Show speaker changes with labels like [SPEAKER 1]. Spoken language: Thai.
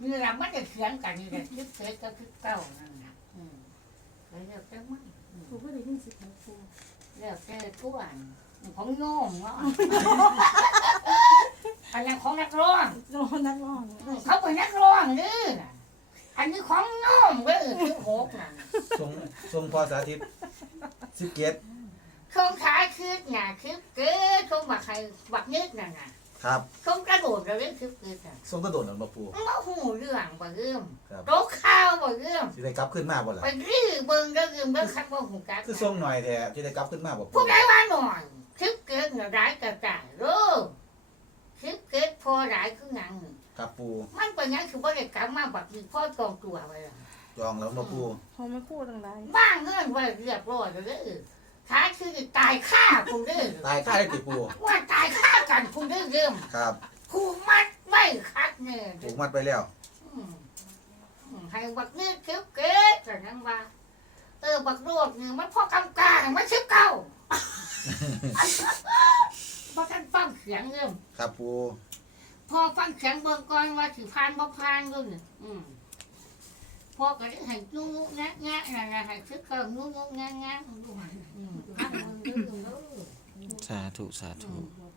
[SPEAKER 1] นี่เราไม่ได้เขียนกันนี่แหละคิดเกิดก็คิดเก้านั่นนะเรียกแต่ไม่
[SPEAKER 2] ปูก็ได้ยินสิครับปู
[SPEAKER 1] เรียกแต่ก้วนของโน้มเนาะอันนั้นของนักร้อง
[SPEAKER 2] รอนักร้อง
[SPEAKER 1] เขาเป็นนักร้องนี่อันนี้ของโน้มก็คือโหกนั่น
[SPEAKER 3] ทรงพอสาธิต17
[SPEAKER 1] คงขายคืดหนาคืดเกิดคงบักใครบักนึกนั่นน่ะ
[SPEAKER 3] ครับ
[SPEAKER 1] คงกระโดดเราเรื่องคืดเกิดอ่ะ
[SPEAKER 3] ทรงกระโดดหนังบ่ปู
[SPEAKER 1] มาหูเรื่องบ่เรื่อง
[SPEAKER 3] ครับ
[SPEAKER 1] โต๊ะข้าวบ่เรื่อง
[SPEAKER 3] สิได้กลับขึ้นมาบ่ล่ะ
[SPEAKER 1] ไปรื้อเบิ่งก็คือเบิ่งคัดบ่หูกัก
[SPEAKER 3] คือทรงหน่อยแท้สิได้กลับขึ้นมาบ่ปู
[SPEAKER 1] ผู้ใดว่าหน่อยคืดเกิดน่ะร้ายกระจายโลกคืดเกิดพอหลายคือหยัง
[SPEAKER 3] ครับปู
[SPEAKER 1] มันเป็นหยังคือบ่ได้กลับมาบักมีพ่อจองตัวไว้ล่ะ
[SPEAKER 3] จองแล้วบ่ปู
[SPEAKER 2] พอไม่พูดอะไร
[SPEAKER 1] บ้างเงินไว้เรียบร้อยแล้วเด้อถ้าคือตายฆ่าคุณเด้อ
[SPEAKER 3] ตายค่าได้ติปู
[SPEAKER 1] ว่าตายฆ่ากันคุณเด้อเริ่ม
[SPEAKER 3] ครับ
[SPEAKER 1] ผูกมัดไม่คัดเนี่ย
[SPEAKER 3] ผูกมัดไปแล้ว
[SPEAKER 1] ให้บักเนื้อเกี้ยวเก๋แต่ยังว่าบักโรดเนี่ยมันพ่อกำกามันชื่อเก่าเพราะท่านฟังเสียงเริ่ม
[SPEAKER 3] ครับปู
[SPEAKER 1] พอฟังเสียงเบิ่งก่อนว่าถือพานบ่พานด้วยเนี่ยพ่อก็ได้ให้นุ่งๆงะงะนั่นนะให้ชื่อเก่านุ่งๆงะงะดูมันฟังเบิ่งดู
[SPEAKER 4] สาธุสาธุ
[SPEAKER 2] รอ